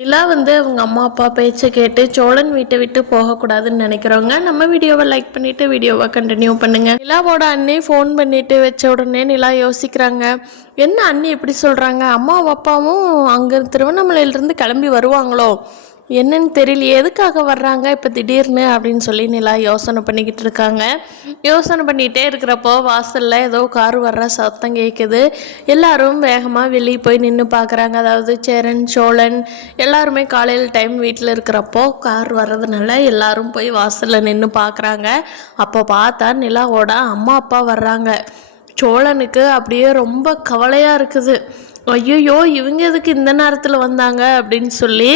நிலா அவங்க அம்மா அப்பா பேச்சை கேட்டு சோழன் வீட்டை விட்டு போகக்கூடாதுன்னு நினைக்கிறவங்க நம்ம வீடியோவை லைக் பண்ணிட்டு வீடியோவை கண்டினியூ பண்ணுங்க. நிலாவோட அண்ணி ஃபோன் பண்ணிட்டு வச்ச உடனே நிலா யோசிக்கிறாங்க, என்ன அண்ணி எப்படி சொல்றாங்க, அம்மாவும் அப்பாவும் அங்கே திருவண்ணாமலையிலிருந்து கிளம்பி வருவாங்களோ என்னன்னு தெரியலையே, எதுக்காக வர்றாங்க இப்போ திடீர்னு அப்படின்னு சொல்லி நிலா யோசனை பண்ணிக்கிட்டு இருக்காங்க. யோசனை பண்ணிகிட்டே இருக்கிறப்போ வாசலில் ஏதோ கார் வர்ற சத்தம் கேட்குது. எல்லாரும் வேகமாக வெளியே போய் நின்று பார்க்குறாங்க. அதாவது சேரன் சோழன் எல்லாருமே காலையில் டைம் வீட்டில் இருக்கிறப்போ கார் வர்றதுனால எல்லாரும் போய் வாசலில் நின்று பார்க்குறாங்க. அப்போ பார்த்தா நிலாவோட அம்மா அப்பா வர்றாங்க. சோழனுக்கு அப்படியே ரொம்ப கவலையாக இருக்குது. ஐயோ இவங்க எதுக்கு இந்த நேரத்தில் வந்தாங்க அப்படின்னு சொல்லி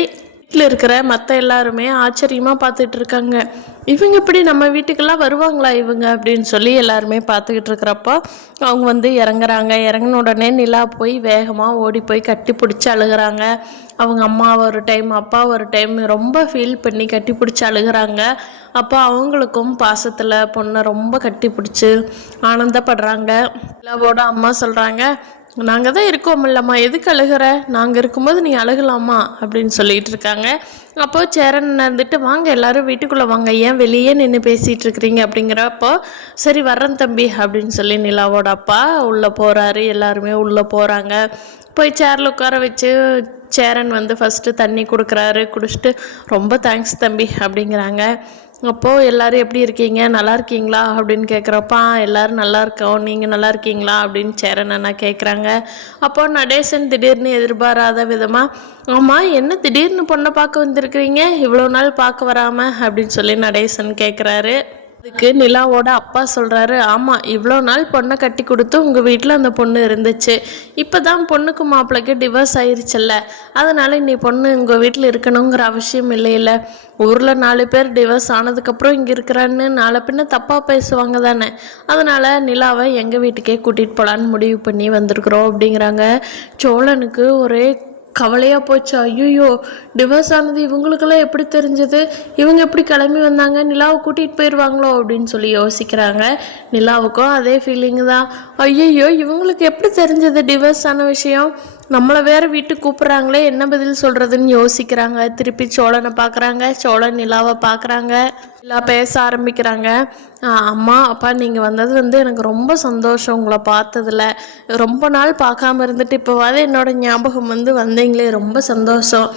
வீட்டில் இருக்கிற மற்ற எல்லாருமே ஆச்சரியமாக பார்த்துட்டு இருக்காங்க. இவங்க எப்படி நம்ம வீட்டுக்கெல்லாம் வருவாங்களா இவங்க அப்படின்னு சொல்லி எல்லாருமே பார்த்துக்கிட்டு இருக்கிறப்போ அவங்க இறங்குறாங்க. இறங்கின உடனே நிலா போய் வேகமாக ஓடி போய் கட்டி பிடிச்சி அழுகிறாங்க. அவங்க அம்மா ஒரு டைம் அப்பா ஒரு டைம் ரொம்ப ஃபீல் பண்ணி கட்டி பிடிச்சி அழுகிறாங்க. அப்போ அவங்களுக்கும் பாசத்தில் பொண்ணை ரொம்ப கட்டி பிடிச்சி ஆனந்தப்படுறாங்க. நிலாவோட அம்மா சொல்கிறாங்க, நாங்கள் தான் இருக்கோம் இல்லைம்மா, எதுக்கு அழுகிற, நாங்கள் இருக்கும்போது நீ அழுகலாமா அப்படின்னு சொல்லிகிட்டு இருக்காங்க. அப்போது சேரன் இருந்துட்டு, வாங்க எல்லாரும் வீட்டுக்குள்ளே வாங்க, ஏன் வெளியே நின்று பேசிகிட்டு இருக்கிறீங்க அப்படிங்கிறப்போ, சரி வர்றேன் தம்பி அப்படின்னு சொல்லி நிலாவோட அப்பா உள்ளே போகிறாரு. எல்லாருமே உள்ளே போகிறாங்க. போய் சேரில் உட்கார வச்சு சேரன் ஃபஸ்ட்டு தண்ணி கொடுக்குறாரு. குடிச்சிட்டு ரொம்ப தேங்க்ஸ் தம்பி அப்படிங்கிறாங்க. அப்போது எல்லோரும் எப்படி இருக்கீங்க, நல்லா இருக்கீங்களா அப்படின்னு கேட்குறப்பா, எல்லோரும் நல்லா இருக்கோம், நீங்கள் நல்லா இருக்கீங்களா அப்படின்னு சேரன் அண்ணா கேட்குறாங்க. அப்போது நடேசன் திடீர்னு எதிர்பாராத விதமாக, ஆமாம் என்ன திடீர்னு பொண்ணை பார்க்க வந்திருக்கிறீங்க, இவ்வளோ நாள் பார்க்க வராமல் அப்படின்னு சொல்லி நடேசன் கேட்குறாரு. அதுக்கு நிலாவோட அப்பா சொல்கிறாரு, ஆமாம் இவ்வளோ நாள் பொண்ணை கட்டி கொடுத்து உங்கள் வீட்டில் அந்த பொண்ணு இருந்துச்சு, இப்போ தான் பொண்ணுக்கு மாப்பிள்ளைக்கு டிவோர்ஸ் ஆயிடுச்சல்ல, அதனால் நீ பொண்ணு உங்கள் வீட்டில் இருக்கணுங்கிற அவசியம் இல்லையில்ல, ஊரில் 4 பேர் டிவோர்ஸ் ஆனதுக்கப்புறம் இங்கே இருக்கிறான்னு நாளை பின்ன தப்பாக பேசுவாங்க தானே, அதனால் நிலாவை எங்கள் வீட்டுக்கே கூட்டிகிட்டு போகலான்னு முடிவு பண்ணி வந்திருக்குறோம் அப்படிங்கிறாங்க. சோழனுக்கு ஒரே கவலையாக போச்சு. ஐயோ டிவோர்ஸ் ஆனது இவங்களுக்கெல்லாம் எப்படி தெரிஞ்சது, இவங்க எப்படி கிளம்பி வந்தாங்க, நிலாவை கூட்டிகிட்டு போயிடுவாங்களோ அப்படின்னு சொல்லி யோசிக்கிறாங்க. நிலாவுக்கும் அதே ஃபீலிங் தான். ஐயோ இவங்களுக்கு எப்படி தெரிஞ்சது டிவோர்ஸ் ஆன விஷயம், நம்மளை வேறு வீட்டுக்கு கூப்பிட்றாங்களே, என்ன பதில் சொல்கிறதுன்னு யோசிக்கிறாங்க. திருப்பி சோழனை பார்க்குறாங்க. சோழன் நிலாவை பார்க்குறாங்க. நிலா பேச ஆரம்பிக்கிறாங்க. அம்மா அப்பா நீங்கள் வந்தது எனக்கு ரொம்ப சந்தோஷம், உங்களை பார்த்ததில் ரொம்ப நாள் பார்க்காம இருந்துட்டு இப்போவாது என்னோடய ஞாபகம் வந்தீங்களே, ரொம்ப சந்தோஷம்.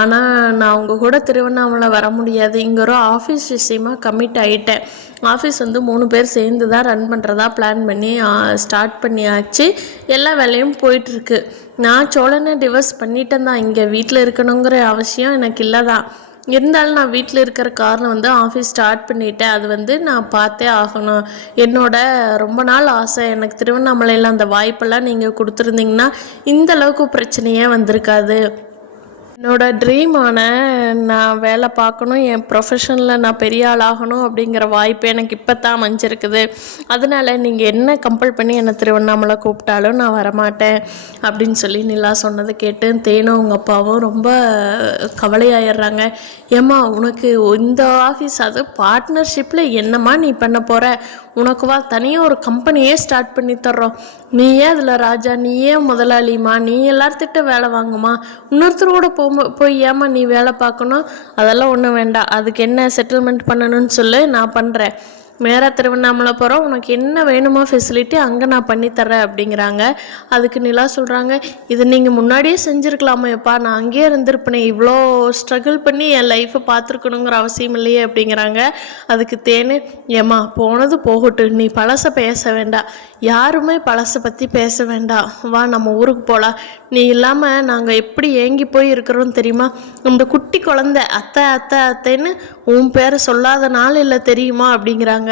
ஆனால் நான் உங்கள் கூட திருவண்ணாமலை வர முடியாது, இங்கே ஒரு ஆஃபீஸ் விஷயமாக கமிட் ஆகிட்டேன். ஆஃபீஸ் 3 பேர் சேர்ந்து தான் ரன் பண்ணுறதா பிளான் பண்ணி ஸ்டார்ட் பண்ணியாச்சு, எல்லா வேலையும் போயிட்டுருக்கு. நான் சோழனை டிவோர்ஸ் பண்ணிட்டேன் தான், இங்கே வீட்டில் இருக்கணுங்கிற அவசியம் எனக்கு இல்லை தான், இருந்தாலும் நான் வீட்டில் இருக்கிற காரணம் ஆஃபீஸ் ஸ்டார்ட் பண்ணிட்டேன், அது நான் பார்த்தே ஆகணும், என்னோட ரொம்ப நாள் ஆசை, எனக்கு திருவண்ணாமலையில் அந்த வாய்ப்பெல்லாம் நீங்கள் கொடுத்துருந்தீங்கன்னா இந்த அளவுக்கு பிரச்சனையே வந்திருக்காது. என்னோட ட்ரீமான நான் வேலை பார்க்கணும், என் ப்ரொஃபஷனில் நான் பெரிய ஆள் ஆகணும் அப்படிங்கிற வாய்ப்பு எனக்கு இப்போ தான் அமைஞ்சிருக்குது, அதனால் நீங்கள் என்ன கம்பல் பண்ணி என்னை திருவண்ணாமலை கூப்பிட்டாலும் நான் வரமாட்டேன் அப்படின்னு சொல்லி நிலா சொன்னதை கேட்டு தேனும் உங்கள் அப்பாவும் ரொம்ப கவலையாயிடுறாங்க. ஏம்மா உனக்கு இந்த ஆஃபீஸ் அது பார்ட்னர்ஷிப்பில் என்னம்மா நீ பண்ண போகிற, உனக்குவா தனியாக ஒரு கம்பெனியே ஸ்டார்ட் பண்ணி தர்றோம், நீயே அதில் ராஜா, நீயே முதலாளிம்மா, நீ எல்லார்த்திட்ட வேலை வாங்குமா, இன்னொருத்தரோட போய் ஏமா நீ வேலை பார்க்கணும், அதெல்லாம் ஒன்றும் வேண்டாம், அதுக்கு என்ன செட்டில்மெண்ட் பண்ணணும்னு சொல்லு, நான் பண்ணுறேன், நேராக திருவண்ணாமலை போகிறோம், உனக்கு என்ன வேணுமோ ஃபெசிலிட்டி அங்கே நான் பண்ணித்தரேன் அப்படிங்கிறாங்க. அதுக்கு நிலா சொல்கிறாங்க, இதை நீங்கள் முன்னாடியே செஞ்சுருக்கலாமா எப்பா, நான் அங்கேயே இருந்திருப்பேனே, இவ்வளோ ஸ்ட்ரகிள் பண்ணி என் லைஃப்பை பார்த்துருக்கணுங்கிற அவசியம் இல்லையே அப்படிங்கிறாங்க. அதுக்கு தேனு, ஏம்மா போனது போகட்டும், நீ பழசை பேச வேண்டாம், யாருமே பழசை பற்றி பேச வேண்டாம், வா நம்ம ஊருக்கு போகலாம், நீ இல்லாமல் நாங்கள் எப்படி ஏங்கி போய் இருக்கிறோம் தெரியுமா, இந்த குட்டி குழந்தை அத்தை அத்தை அத்தைன்னு உன் பேரை சொல்லாத நாள் இல்லை தெரியுமா அப்படிங்கிறாங்க.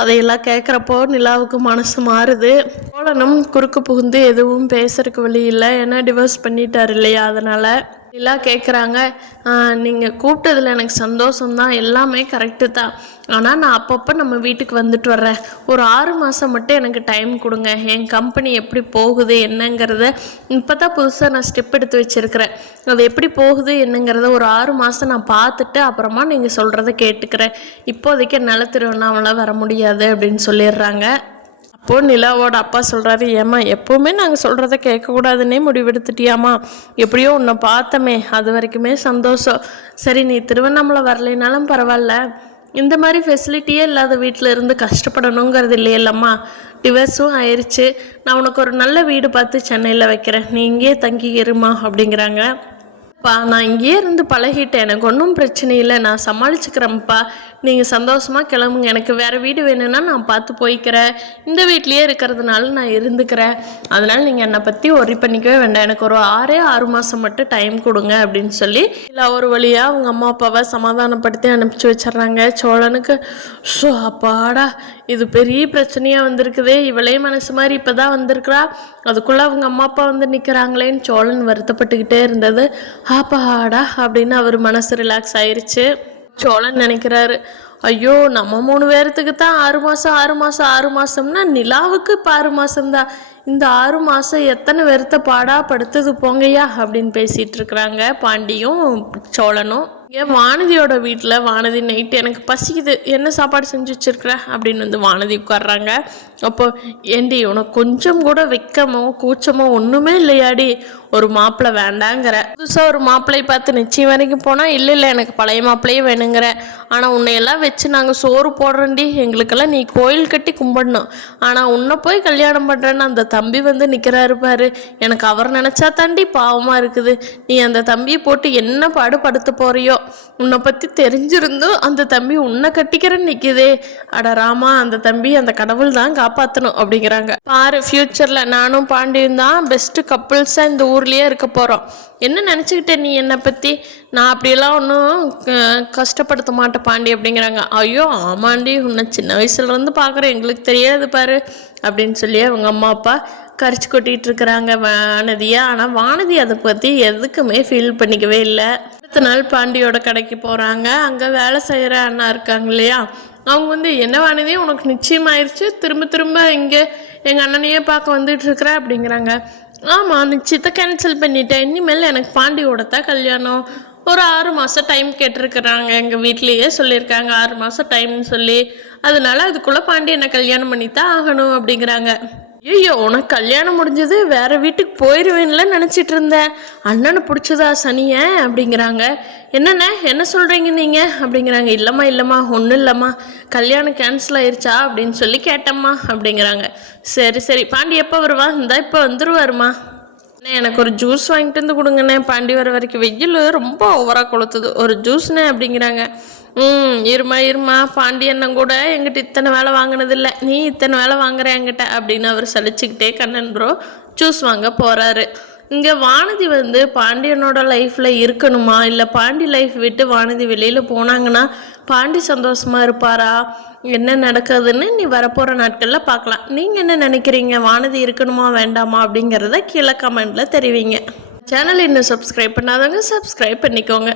அதையெல்லாம் கேட்குறப்போ நிலாவுக்கு மனசு மாறுது. சோழனும் குறுக்கு புகுந்து எதுவும் பேசுறதுக்கு வழி இல்லை, ஏன்னா டிவோர்ஸ் பண்ணிட்டார் இல்லையா, அதனால் நிலா கேட்குறாங்க, நீங்கள் கூப்பிட்டதில் எனக்கு சந்தோஷம்தான், எல்லாமே கரெக்டு தான், ஆனால் நான் அப்பப்போ நம்ம வீட்டுக்கு வந்துட்டு வர்றேன், ஒரு 6 மாதம் மட்டும் எனக்கு டைம் கொடுங்க, என் கம்பெனி எப்படி போகுது என்னங்கிறத இப்போ தான் புதுசாக நான் ஸ்டெப் எடுத்து வச்சுருக்கிறேன், அது எப்படி போகுது என்னங்கிறத ஒரு 6 மாதம் நான் பார்த்துட்டு அப்புறமா நீங்கள் சொல்கிறத கேட்டுக்கிறேன், இப்போதைக்கு என்னால் திருவண்ணாமலை வர முடியாது அப்படின்னு சொல்லிடுறாங்க. அப்போது நிலாவோட அப்பா சொல்கிறாரு, ஏம்மா எப்போவுமே நாங்கள் சொல்கிறத கேட்கக்கூடாதுன்னே முடிவெடுத்துட்டியாம்மா, எப்படியோ உன்னை பார்த்தமே அது வரைக்குமே சந்தோஷம். சரி நீ திருவண்ணாமலை வரலைனாலும் பரவாயில்ல, இந்த மாதிரி ஃபெசிலிட்டியே இல்லாத வீட்டில் இருந்து கஷ்டப்படணுங்கிறது இல்லையல்லம்மா, டிவர்ஸும் ஆயிடுச்சு, நான் உனக்கு ஒரு நல்ல வீடு பார்த்து சென்னையில் வைக்கிறேன், நீ இங்கேயே தங்கி இருமா அப்படிங்கிறாங்க. நான் இங்கேயே இருந்து பழகிட்டேன், எனக்கு ஒன்றும் பிரச்சனை இல்லை, நான் சமாளிச்சுக்கிறேன்ப்பா, நீங்கள் சந்தோஷமாக கிளம்புங்க, எனக்கு வேறு வீடு வேணும்னா நான் பார்த்து போய்க்கிறேன், இந்த வீட்லேயே இருக்கிறதுனால நான் இருந்துக்கிறேன், அதனால் நீங்கள் என்னை பற்றி ஒரி பண்ணிக்கவே வேண்டாம், எனக்கு ஒரு 6 மாதம் மட்டும் டைம் கொடுங்க அப்படின்னு சொல்லி இல்லை ஒரு வழியாக அவங்க அம்மா அப்பாவை சமாதானப்படுத்தி அனுப்பிச்சி வச்சிட்றாங்க. சோழனுக்கு அப்பாடா இது பெரிய பிரச்சனையாக வந்திருக்குதே, இவளே மனசு மாதிரி இப்போ தான் வந்திருக்கிறா, அதுக்குள்ளே அவங்க அம்மா அப்பா வந்து நிற்கிறாங்களேன்னு சோழன் வருத்தப்பட்டுக்கிட்டே இருந்தது. ஆப்பாடா அப்படின்னு அவர் மனசு ரிலாக்ஸ் ஆயிடுச்சு. சோழன் நினைக்கிறாரு, ஐயோ நம்ம 3 பேர்த்துக்கு தான் 6 மாதம்னா நிலாவுக்கு இப்போ 6 மாதம்தான், இந்த 6 மாதம் எத்தனை பேர்த்த பாடா படுத்தது போங்கய்யா அப்படின்னு பேசிகிட்டு இருக்கிறாங்க பாண்டியும் சோழனும். ஏன் வானதியோட வீட்டில் வானதி நைட்டு எனக்கு பசிக்குது, என்ன சாப்பாடு செஞ்சு வச்சுருக்குற அப்படின்னு வந்து வானதி உட்காடுறாங்க. அப்போ ஏண்டி உனக்கு கொஞ்சம் கூட வெக்கமோ கூச்சமோ ஒன்றுமே இல்லையாடி, ஒரு மாப்பிள்ளை வேண்டாங்கிற, புதுசாக ஒரு மாப்பிள்ளையை பார்த்து நிச்சயம் வரைக்கும் போனால் இல்லை எனக்கு பழைய மாப்பிள்ளையே வேணுங்கிற, ஆனால் உன்னையெல்லாம் வச்சு நாங்கள் சோறு போடுறோண்டி, எங்களுக்கெல்லாம் நீ கோயில் கட்டி கும்பிடணும், ஆனால் உன்னை போய் கல்யாணம் பண்ணுறேன்னு அந்த தம்பி வந்து நிற்கிறாரு பாரு, எனக்கு அவர் நினச்சா தாண்டி பாவமாக இருக்குது, நீ அந்த தம்பியை போட்டு என்ன பாடுபடுத்த போறியோ, உன்னை பற்றி தெரிஞ்சிருந்தும் அந்த தம்பி உன்னை கட்டிக்கிறேன்னு நிற்கிதே, அட ராமா அந்த தம்பி அந்த கடவுள் தான் காப்பாற்றணும் அப்படிங்கிறாங்க. பாரு ஃப்யூச்சரில் நானும் பாண்டியும் தான் பெஸ்ட்டு கப்புள்ஸாக இந்த ஊர்லேயே இருக்க போகிறோம், என்ன நினச்சிக்கிட்ட நீ என்னை பற்றி, நான் அப்படியெல்லாம் ஒன்றும் கஷ்டப்படுத்த மாட்டேன் பாண்டி அப்படிங்கிறாங்க. ஐயோ ஆமாண்டி உன்னை சின்ன வயசுலேருந்து பார்க்குறேன், எங்களுக்கு தெரியாது பாரு அப்படின்னு சொல்லி அவங்க அம்மா அப்பா கரிச்சு கொட்டிகிட்டு இருக்கிறாங்க வானதியை. ஆனால் வானதி அதை பற்றி எதுக்குமே ஃபீல் பண்ணிக்கவே இல்லை. அடுத்த நாள் பாண்டியோட கடைக்கு போகிறாங்க. அங்கே வேலை செய்கிற அண்ணா இருக்காங்க இல்லையா, அவங்க வந்து என்ன வானதி உனக்கு நிச்சயமாயிருச்சு, திரும்ப இங்கே எங்கள் அண்ணனையே பார்க்க வந்துட்டுருக்குற அப்படிங்கிறாங்க. ஆமாம் நிச்சயத்தை கேன்சல் பண்ணிட்டேன், இனிமேல் எனக்கு பாண்டியோட தான் கல்யாணம், ஒரு 6 மாதம் டைம் கேட்டிருக்கிறாங்க, எங்கள் வீட்லேயே சொல்லியிருக்காங்க 6 மாதம் டைம்னு சொல்லி, அதனால அதுக்குள்ளே பாண்டி என்னை கல்யாணம் பண்ணித்தான் ஆகணும் அப்படிங்கிறாங்க. ஐயோ உனக்கு கல்யாணம் முடிஞ்சது வேறு வீட்டுக்கு போயிடுவேன்ல நினச்சிட்டு இருந்தேன், அண்ணனை பிடிச்சதா சனியை அப்படிங்கிறாங்க. என்னண்ணே என்ன சொல்கிறீங்க நீங்கள் அப்படிங்கிறாங்க. இல்லைம்மா ஒன்றும் இல்லைம்மா, கல்யாணம் கேன்சல் ஆயிடுச்சா அப்படின்னு சொல்லி கேட்டம்மா அப்படிங்கிறாங்க. சரி பாண்டி எப்போ வருவா, இந்தா இப்போ வந்துருவாருமா, எனக்கு ஒரு ஜூஸ் வாங்கிட்டு வந்து கொடுங்கண்ணே, பாண்டி வர வரைக்கும் வெயில் ரொம்ப ஓவராக கொளுத்துது, ஒரு ஜூஸ்ண்ணே அப்படிங்கிறாங்க. இருமா பாண்டி அண்ணன் கூட எங்கிட்ட இத்தனை வேலை வாங்கினதில்லை, நீ இத்தனை வேலை வாங்குற என்கிட்ட அப்படின்னு அவர் சலிச்சுக்கிட்டே கண்ணன் ப்ரோ ஜூஸ் வாங்க போகிறாரு. இங்கே வானதி வந்து பாண்டியனோட லைஃப்பில் இருக்கணுமா, இல்லை பாண்டி லைஃப் விட்டு வானதி வெளியில் போனாங்கன்னா பாண்டி சந்தோஷமாக இருப்பாரா, என்ன நடக்குதுன்னு நீ வரப்போகிற நாட்களில் பார்க்கலாம். நீங்கள் என்ன நினைக்கிறீங்க, வானதி இருக்கணுமா வேண்டாமா அப்படிங்கிறத கீழே கமெண்ட்டில் தெரிவிங்க. சேனல் இன்னும் சப்ஸ்கிரைப் பண்ணாதவங்க சப்ஸ்கிரைப் பண்ணிக்கோங்க.